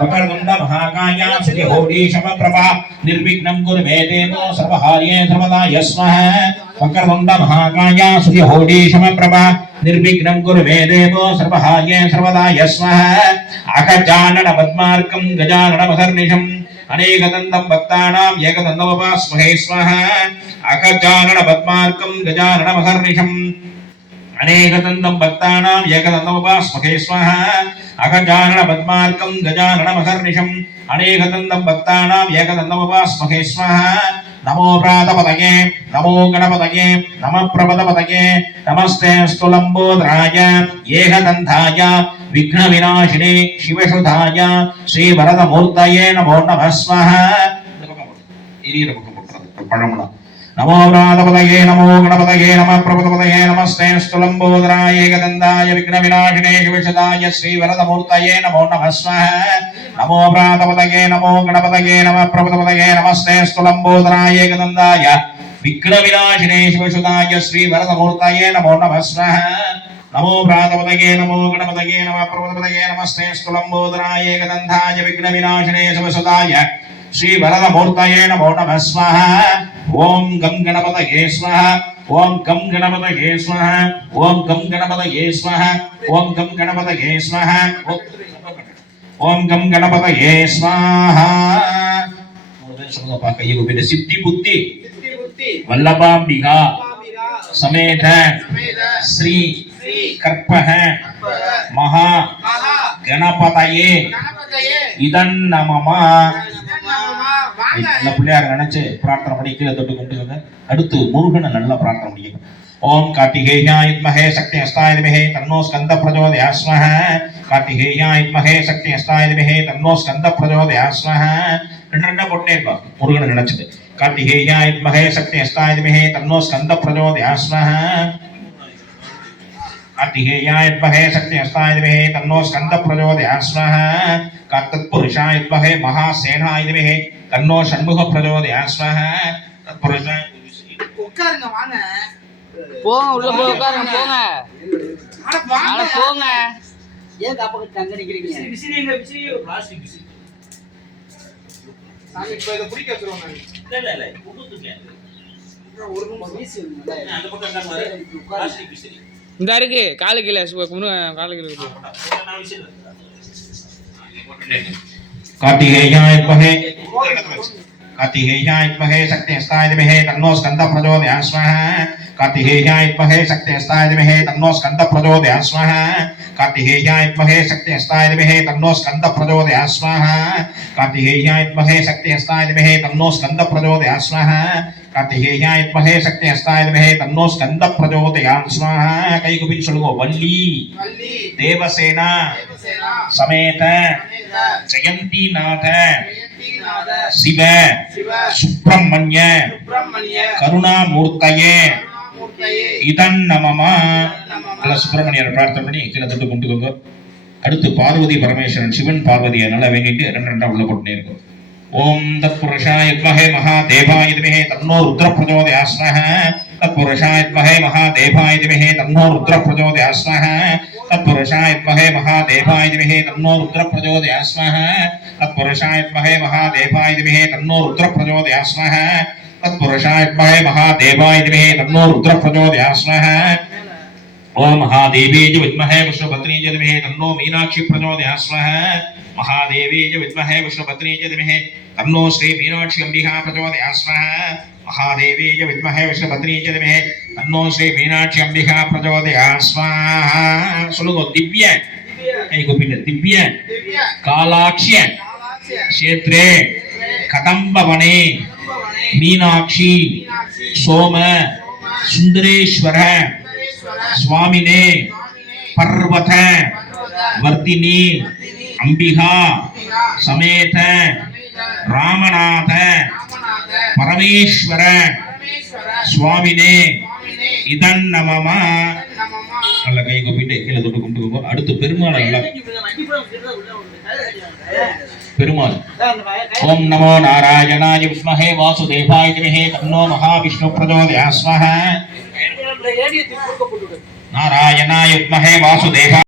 वक्रतुण्ड महाकाय सूर्यकोटि समप्रभा निर्विघ्नं कुरु मे देवो सर्वकार्ये सर्वदा यस्मः वक्रतुण्ड महाकाय सूर्यकोटि समप्रभा निर्विघ्नं कुरु मे देवो सर्वकार्ये सर्वदा यस्मः अगजानन पद्मार्कं गजाननमहर्निशम् अनेकदन्तं भक्तानां एकदन्तमुपास्महे स्वाहा अगजानन पद्मार्कं गजाननमहर्निशम् अनेकदन्तं भक्तानां एकदन्तमुपास्महे स्वाहा अगजानन पद्मार्कं गजाननमहर्निशम् अनेकदन्तं भक्तानां एकदन्तमुपास्महे स्वाहा नमो प्रातपतये नमो गणपतये नमः प्रपदपतये नमस्ते स्तुलम्बोदराय एकदन्ताय विघ्नविनाशिने शिवसुधाय श्रीवरदमूर्तये नमो नमः स्वाहा नमो प्रातपतये नमो गणपतये नमः प्रपदपतये नमस्ते स्तुलम्बोदराय एकदन्ताय विघ्नविनाशिने शिवसुधाय श्रीवरदमूर्तये नमो नमः स्वाहा नमो प्रातपतये नमो गणपतये नमः प्रपदपतये नमस्ते स्तुलम्बोदराय एकदन्ताय विघ्नविनाशिने शिवसुधाय श्रीवरदमूर्तये नमो नमः स्वाहा नमो प्रातपतये नमो गणपतये नमः प्रपदपतये नमस्ते स्तुलम्बोदराय एकदन्ताय विघ्नविनाशिने शिवसुधाय श्रीवरदमूर्तये नमो नमः स्वाहा ओम गं गणपतये स्वाहा ओम गं गणपतये स्वाहा ओम गं गणपतये स्वाहा ओम गं गणपतये स्वाहा ओम गं गणपतये स्वाहा सिद्धि बुद्धि वल्लभांबिका समेत श्री कर्पः महा गणपतये இதன்னமமா நல்ல பிள்ளையார் நினைச்சு பிரார்த்தனை பண்ணி கீழே தொட்டு கும்பிட்டுங்க. அடுத்து முருகனை நல்லா பிரார்த்தனை பண்ணிக்க. ஓம் கார்த்திகேயாய வித்மஹே சக்தி ஹஸ்தாய தீமஹி தன்னோ ஸ்கந்த பிரச்சோதயாத் ஸ்மஹ கார்த்திகேயாய வித்மஹே சக்தி ஹஸ்தாய தீமஹி தன்னோ ஸ்கந்த பிரச்சோதயாத் ஸ்மஹ ரெண்டா போட்டே இருப்பா முருகனை நினைச்சிட்டு கார்த்திகேயாய வித்மஹே சக்தி ஹஸ்தாய தீமஹி தன்னோ ஸ்கந்த பிரச்சோதயாத் ஸ்மஹ कार्तिकेयाय विद्महे शक्ति हस्ताय धीमहि तन्नो स्कंद प्रचोदयात् स्वाहा तत्पुरुषाय विद्महे महासेनाय धीमहि तन्नो षण्मुख प्रचोदयात् स्वाहा तत्पुरुषाय உட்காருங்க வாங்க போங்க உள்ள போய் உட்காருங்க போங்க அட போங்க ஏன் காப்பக தங்க நிக்கிறீங்க விசிறிங்க விசிறி பிளாஸ்டிக் விசிறி சாமி இப்ப இத குடிக்க வச்சிரோங்க இல்ல குடுத்துங்க ஒரு நிமிஷம் வீசி அந்த பக்கம் கார்மாரு பிளாஸ்டிக் விசிறி இந்த இருக்கு காலு கீழ காலு கீழ कार्तिकेयाय विद्महे कार्तिकेयाय विद्महे शक्ति हस्ताय धीमहि तन्नो स्कंद प्रचोदयात् स्वाहा कार्तिकेयाय विद्महे शक्ति हस्ताय धीमहि तन्नो स्कंद प्रचोदयात् स्वाहा कार्तिकेयाय विद्महे शक्ति हस्ताय धीमहि तन्नो स्कंद प्रचोदयात् स्वाहा कार्तिकेयाय विद्महे शक्ति हस्ताय धीमहि तन्नो स्कंद प्रचोदयात् स्वाहा कार्तिकेयाय विद्महे शक्ति हस्ताय धीमहि तन्नो स्कंद प्रचोदयात् स्वाहा कई को भी சொல்லுங்க वल्ली देवसेना समेत जयंती नाथ शिव सुब्रह्मण्य करुणामूर्तये இதன்னமமா நல்ல சுப்பிரமணியரை பிரார்த்தனை பண்ணி கீழே தொட்டு கும்பிட்டுக்கோங்க. அடுத்து பார்வதி பரமேஸ்வரன் சிவன் பார்வதியை நல்லா வேண்டிட்டு ரெண்டா உள்ள போட்டுனே இருக்கும். ஓம் தத்புருஷாய வித்மஹே மகாதேவாய தீமஹி தன்னோ ருத்ர பிரச்சோதயாத் ஸ்மஹ तत्पुरुषाय विद्महे महादेवाय धीमहि तन्नो रुद्र प्रचोदयात् स्वाहा तत्पुरुषाय विद्महे महादेवाय धीमहि तन्नो रुद्र प्रचोदयात् स्वाहा तत्पुरुषाय विद्महे महादेवाय धीमहि तन्नो रुद्र प्रचोदयात् स्वाहा तत्पुरुषाय विद्महे महादेवाय धीमहि तन्नो रुद्र प्रचोदयात् स्वाहा ओम महादेवी च विद्महे विष्णुपत्नी च धीमहि तन्नो मीनाक्षी प्रचोदयात् स्वाहा महादेवी च विद्महे विष्णुपत्नी च धीमहि तन्नो श्री मीनाक्षी अंबिका प्रचोदयात् स्वाहा महादेवी च विद्महे विष्णुपत्नी च धीमहि तन्नो श्री मीनाक्षी अंबिका प्रचोदयात् स्वाहा சொல்லுங்க दिव्य कई को पीठ दिव्य कालाक्ष्य क्षेत्रे कदम्बवने मीनाक्षी सोम सुंदरेश्वर स्वामिने पर्वत वर्तिनी अंबिका समेत रामनाथ परमेश्वर स्वामिने இதன்னமமா நல்ல கை கூப்பிட்டு கீழே தொட்டு கும்பிட்டுக்கோ. அடுத்து பெருமாள் அல்ல பெருமாள் ஓம் நமோ நாராயணாய வித்மஹே வாசுதேவாய தீமஹி தன்னோ மகாவிஷ்ணு பிரச்சோதயாத் ஸ்வாஹா நாராயணாய வித்மஹே வாசுதேவாய